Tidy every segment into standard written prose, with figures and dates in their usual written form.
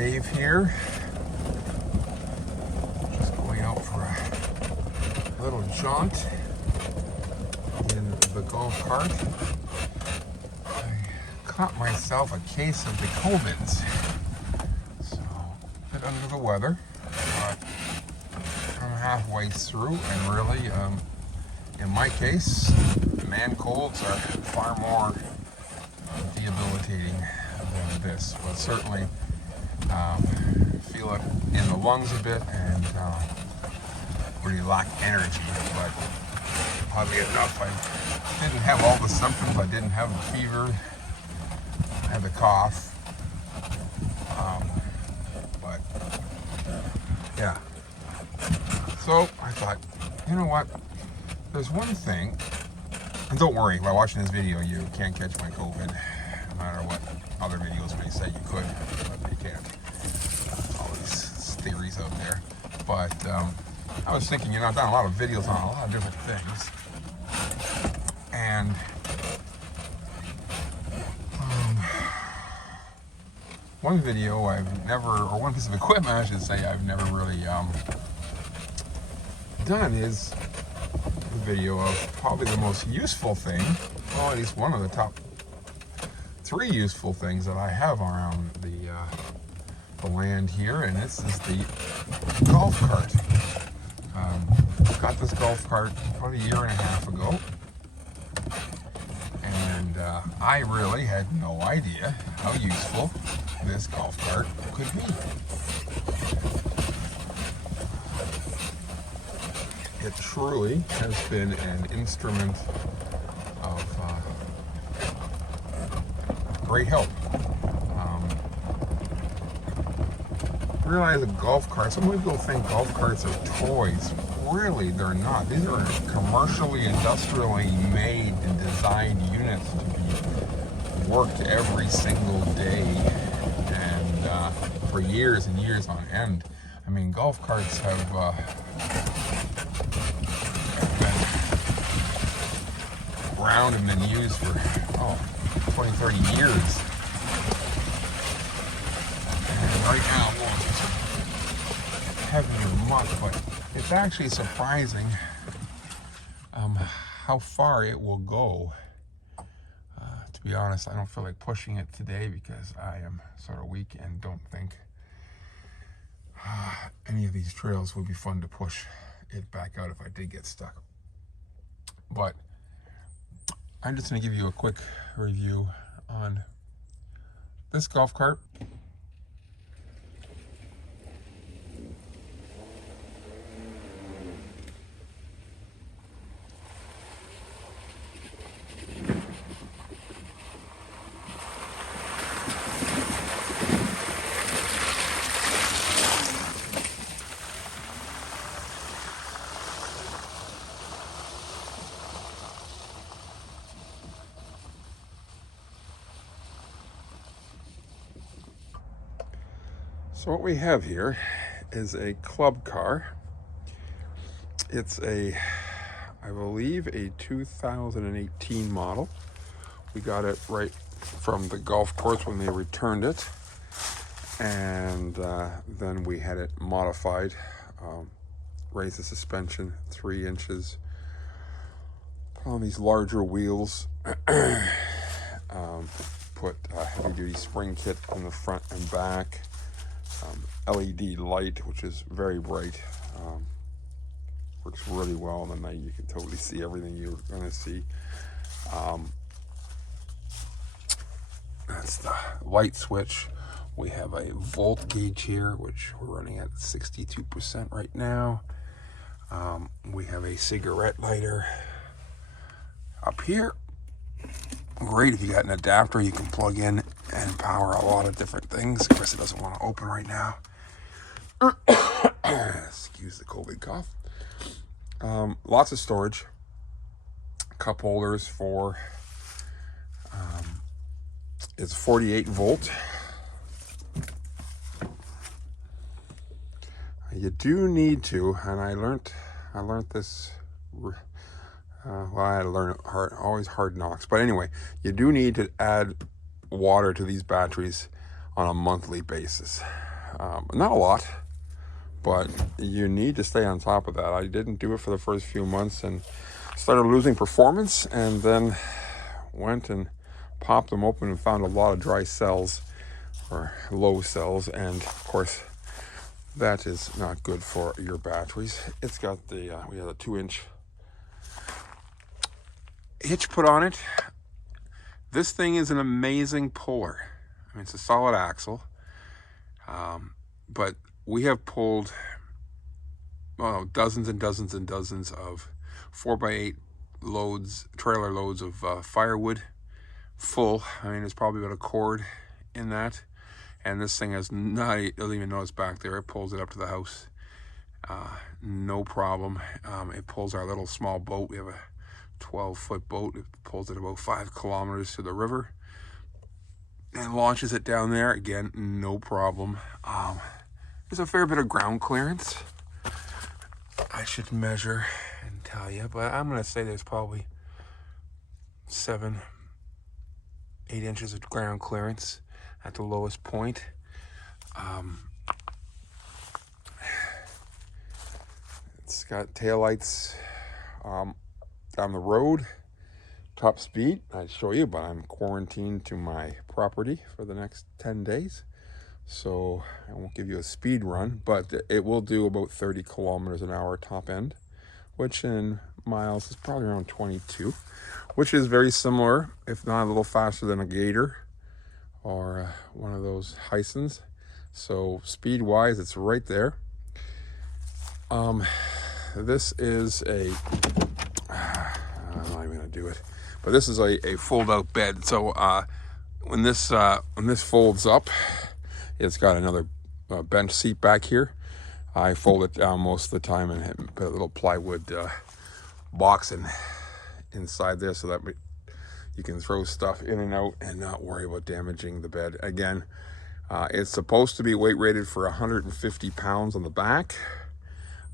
Dave here. Just going out for a little jaunt in the golf cart. I caught myself a case of the COVIDs. So, a bit under the weather, but I'm halfway through, and really, in my case, man colds are far more debilitating than this, but certainly feel it in the lungs a bit and really lack energy, but oddly enough I didn't have all the symptoms. I didn't have the fever, I had the cough, but yeah, so I thought, you know what, there's one thing, and don't worry, by watching this video you can't catch my COVID, no matter what other videos may say you could, but you can't. All these theories out there. But I was thinking, I've done a lot of videos on a lot of different things. And one video one piece of equipment I should say, I've never really done is a video of probably the most useful thing, well, at least one of the top 3 useful things that I have around the land here, and this is the golf cart. Got this golf cart about 1.5 years ago, and I really had no idea how useful this golf cart could be. It truly has been an instrument of great help. Realize a golf cart, some people think golf carts are toys. Really, they're not. These are commercially, industrially made and designed units to be worked every single day and for years and years on end. I mean, golf carts have been around and been used for 20, 30 years. And right now I'm going through some heavier muck, but it's actually surprising how far it will go. To be honest, I don't feel like pushing it today because I am sort of weak and don't think any of these trails would be fun to push it back out if I did get stuck. But I'm just going to give you a quick review on this golf cart. So what we have here is a club car. It's I believe a 2018 model. We got it right from the golf course when they returned it. And then we had it modified, raised the suspension 3 inches, put on these larger wheels, put a heavy-duty spring kit in the front and back, LED light, which is very bright, works really well in the night. You can totally see everything you're going to see. That's the light switch. We have a volt gauge here, which we're running at 62% right now. We have a cigarette lighter up here. Great if you got an adapter you can plug in and power a lot of different things. Of course, it doesn't want to open right now. Excuse the COVID cough. Lots of storage. Cup holders for it's 48 volt. You do need to, and I learned this. Well, I had to learn always hard knocks. But anyway, you do need to add water to these batteries on a monthly basis. Not a lot, but you need to stay on top of that. I didn't do it for the first few months and started losing performance, and then went and popped them open and found a lot of dry cells or low cells, and of course that is not good for your batteries. It's got the we had a 2-inch hitch put on it. This thing is an amazing puller. I mean, it's a solid axle, but we have pulled dozens and dozens and dozens of 4x8 loads, trailer loads of firewood full. I mean, there's probably about a cord in that, and this thing has not, it doesn't even know it's back there. It pulls it up to the house, no problem. It pulls our little small boat. We have a 12-foot boat. It pulls it about 5 kilometers to the river and launches it down there. Again, no problem. There's a fair bit of ground clearance. I should measure and tell you, but I'm going to say there's probably 7-8 inches of ground clearance at the lowest point. It's got taillights down the road, top speed. I'd show you, but I'm quarantined to my property for the next 10 days. So I won't give you a speed run, but it will do about 30 kilometers an hour top end, which in miles is probably around 22, which is very similar, if not a little faster than a Gator or one of those Hisons. So speed wise, it's right there. This is a, I'm not even gonna do it, but this is a fold out bed. So when this folds up, it's got another bench seat back here. I fold it down most of the time and put a little plywood box inside there so that you can throw stuff in and out and not worry about damaging the bed. Again, it's supposed to be weight rated for 150 pounds on the back.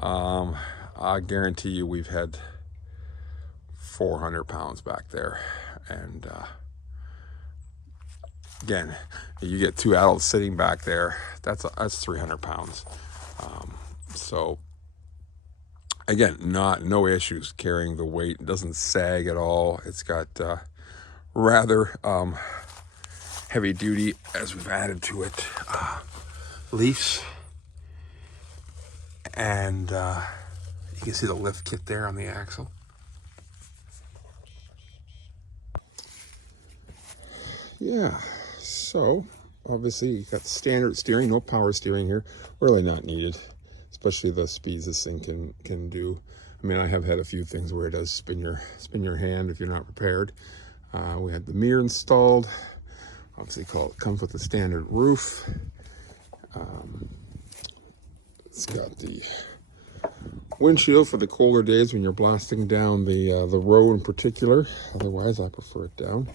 I guarantee you we've had 400 pounds back there. And again, you get 2 adults sitting back there, that's 300 pounds. So again, no issues carrying the weight. It doesn't sag at all. It's got rather heavy duty, as we've added to it, leaves, and you can see the lift kit there on the axle. Yeah, so obviously you got standard steering, no power steering here, really not needed, especially the speeds this thing can do. I mean, I have had a few things where it does spin your hand if you're not prepared. We had the mirror installed. Obviously, comes with the standard roof. It's got the windshield for the colder days when you're blasting down the road in particular. Otherwise, I prefer it down.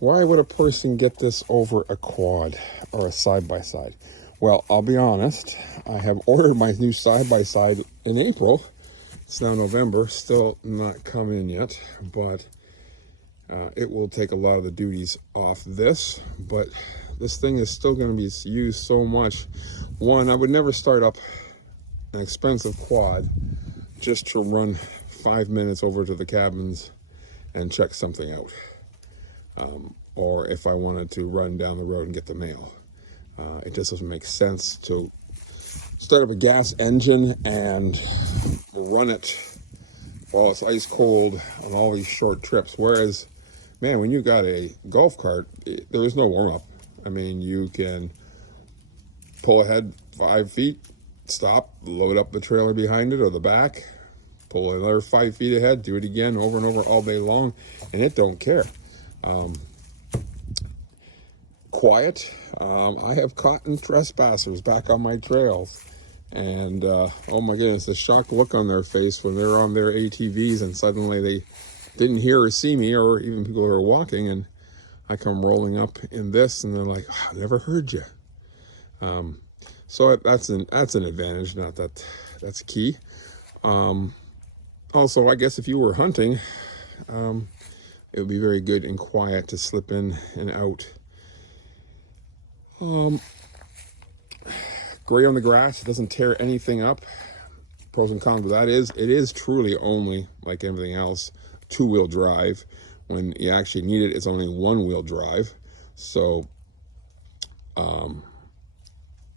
Why would a person get this over a quad or a side-by-side? Well, I'll be honest, I have ordered my new side-by-side in April. It's now November, still not come in yet, but it will take a lot of the duties off this. But this thing is still going to be used so much. One, I would never start up an expensive quad just to run 5 minutes over to the cabins and check something out. Or if I wanted to run down the road and get the mail. It just doesn't make sense to start up a gas engine and run it while it's ice cold on all these short trips. Whereas, man, when you got a golf cart, there is no warm-up. I mean, you can pull ahead 5 feet, stop, load up the trailer behind it or the back, pull another 5 feet ahead, do it again over and over all day long, and it don't care. Quiet. I have caught trespassers back on my trails, and oh my goodness, the shocked look on their face when they're on their ATVs and suddenly they didn't hear or see me, or even people who are walking, and I come rolling up in this and they're like, oh, I never heard you. So that's an advantage, not that that's key. Also, I guess if you were hunting, it would be very good and quiet to slip in and out. Great on the grass. It doesn't tear anything up. Pros and cons of that is it is truly only, like everything else, two-wheel drive. When you actually need it, it's only one-wheel drive. So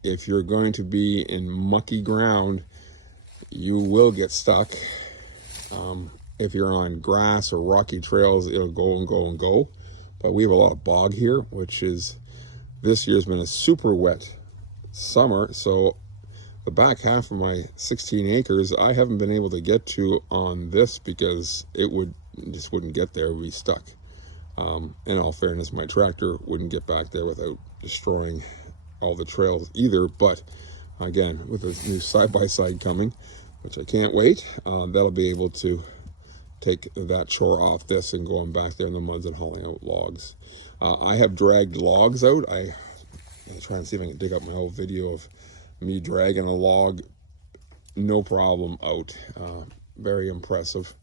if you're going to be in mucky ground, you will get stuck. If you're on grass or rocky trails, it'll go and go and go. But we have a lot of bog here, which is, this year's been a super wet summer. So the back half of my 16 acres, I haven't been able to get to on this because it just wouldn't get there. It would be stuck. In all fairness, my tractor wouldn't get back there without destroying all the trails either. But again, with this new side-by-side coming, which I can't wait, that'll be able to take that chore off this and going back there in the muds and hauling out logs. I have dragged logs out. I'll try and see if I can dig up my old video of me dragging a log, no problem, out. Very impressive.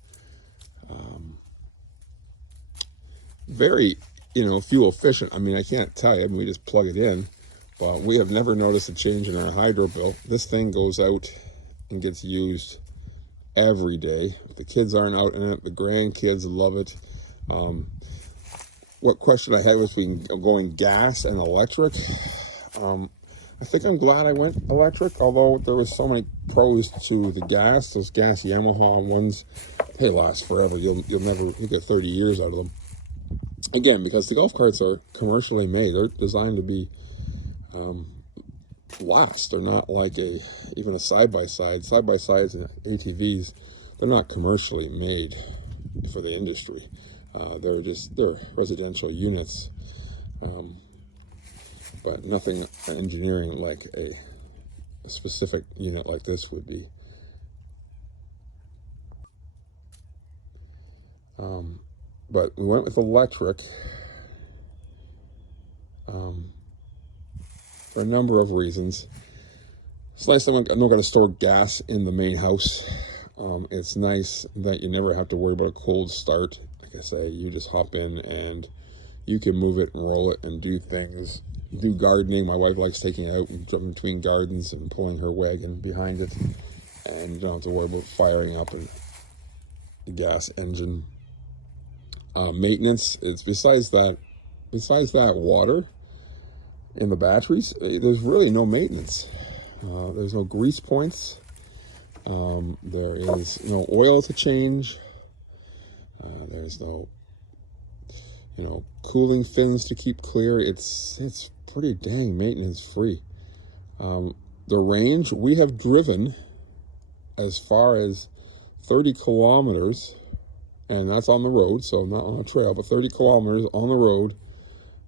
Very, fuel efficient. I mean, I can't tell you. I mean, we just plug it in, but we have never noticed a change in our hydro bill. This thing goes out and gets used every day. If the kids aren't out in it, the grandkids love it. What question I had was between going gas and electric. I think I'm glad I went electric, although there was so many pros to the gas. Those gas Yamaha ones, they last forever. You'll get 30 years out of them. Again, because the golf carts are commercially made. They're designed to be last. They're not like even a side-by-side. Side-by-sides and ATVs, they're not commercially made for the industry. They're residential units. But nothing engineering like a specific unit like this would be. But we went with electric for a number of reasons. It's nice that I'm not going to store gas in the main house. It's nice that you never have to worry about a cold start. Like I say, you just hop in and you can move it and roll it and do things. Do gardening. My wife likes taking it out and jumping between gardens and pulling her wagon behind it, and you don't have to worry about firing up a gas engine. Maintenance is besides that water in the batteries, there's really no maintenance. There's no grease points. There is no oil to change. There's no cooling fins to keep clear. It's pretty dang maintenance free. The range, we have driven as far as 30 kilometers, and that's on the road, so not on a trail, but 30 kilometers on the road,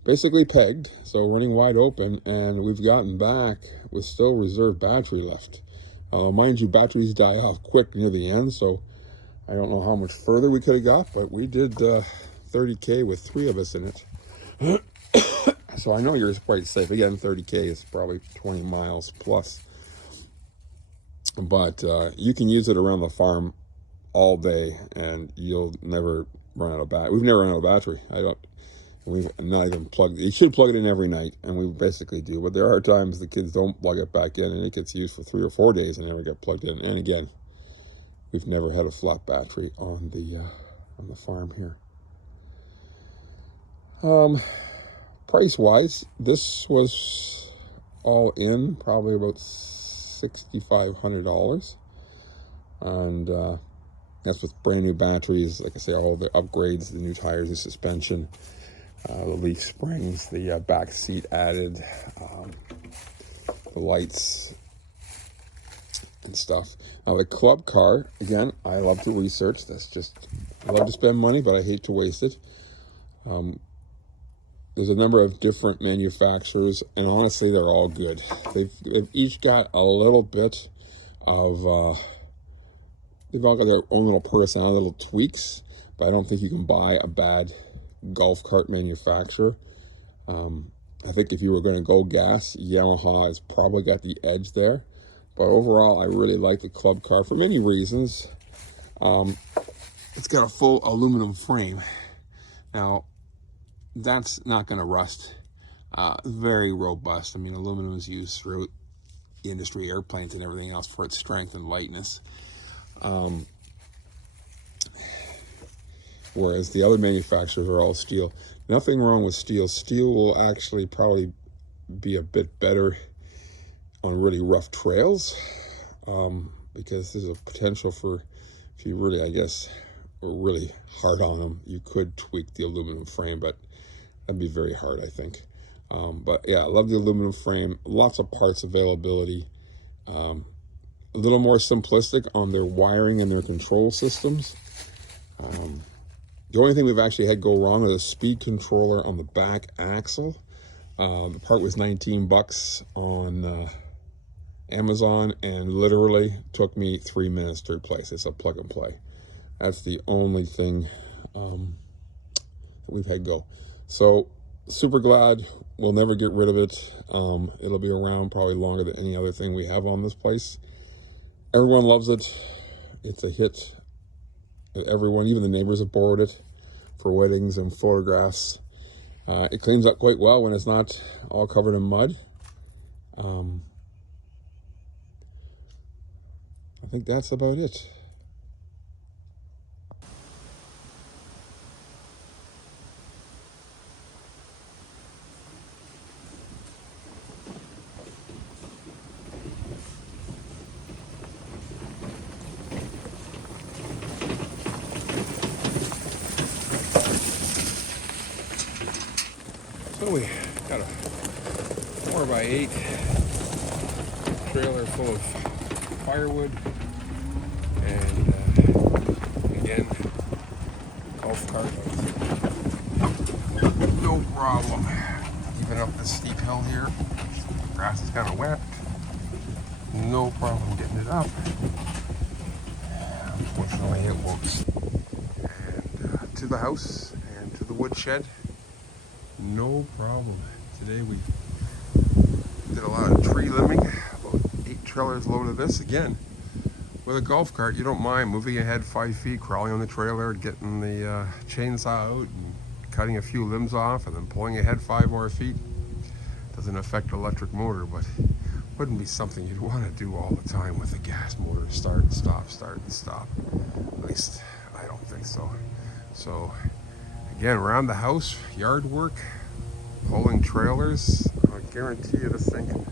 basically pegged, so running wide open, and we've gotten back with still reserve battery left. Mind you, batteries die off quick near the end, so I don't know how much further we could have got, but we did 30K with 3 of us in it. So I know you're quite safe. Again, 30K is probably 20 miles plus. But you can use it around the farm all day, and you'll never run out of battery. We've never run out of battery. We've not even plugged. You should plug it in every night, and we basically do. But there are times the kids don't plug it back in, and it gets used for 3 or 4 days and never get plugged in. And again, we've never had a flat battery on the farm here. Price-wise, this was all in probably about $6,500, and that's with brand new batteries. Like I say, all the upgrades, the new tires, the suspension, the leaf springs, the back seat added, the lights and stuff. Now the club car, again, I love to research. I love to spend money, but I hate to waste it. There's a number of different manufacturers, and honestly, they're all good. They've each got a little bit of, they've all got their own little personality, little tweaks, but I don't think you can buy a bad golf cart manufacturer. I think if you were going to go gas, Yamaha has probably got the edge there. But overall, I really like the club car for many reasons. It's got a full aluminum frame. Now, that's not going to rust. Very robust. I mean, aluminum is used throughout the industry, airplanes and everything else, for its strength and lightness. Whereas the other manufacturers are all steel. Nothing wrong with steel. Steel will actually probably be a bit better on really rough trails, because there's a potential for, if you really, I guess, were really hard on them, you could tweak the aluminum frame, but that'd be very hard, I think. But yeah, I love the aluminum frame. Lots of parts availability. A little more simplistic on their wiring and their control systems. The only thing we've actually had go wrong is a speed controller on the back axle. The part was 19 bucks on Amazon, and literally took me 3 minutes to replace. It's a plug and play. That's the only thing that we've had go. So super glad. We'll never get rid of it. It'll be around probably longer than any other thing we have on this place. Everyone loves it. It's a hit. Everyone, even the neighbors, have borrowed it for weddings and photographs. It cleans up quite well when it's not all covered in mud. I think that's about it. So we got a 4x8 trailer full of firewood, and again, golf cart. No problem. Even up this steep hill here, grass is kind of wet. No problem getting it up. Unfortunately, it works. And to the house and to the woodshed. No problem. Today we did a lot of tree limbing, about 8 trailers load of this. Again, with a golf cart, you don't mind moving ahead 5 feet, crawling on the trailer, getting the chainsaw out and cutting a few limbs off, and then pulling ahead 5 more feet. Doesn't affect the electric motor, but wouldn't be something you'd want to do all the time with a gas motor. Start and stop, start and stop. At least I don't think so. So again, around the house, yard work, pulling trailers. I guarantee you this thing can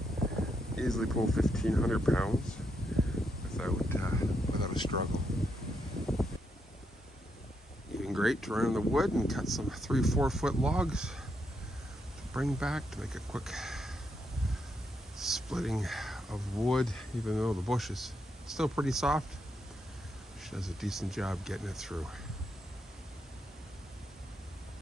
easily pull 1,500 pounds without a struggle. Even great to run in the wood and cut some 3-4 foot logs to bring back to make a quick splitting of wood, even though the bush is still pretty soft. She does a decent job getting it through.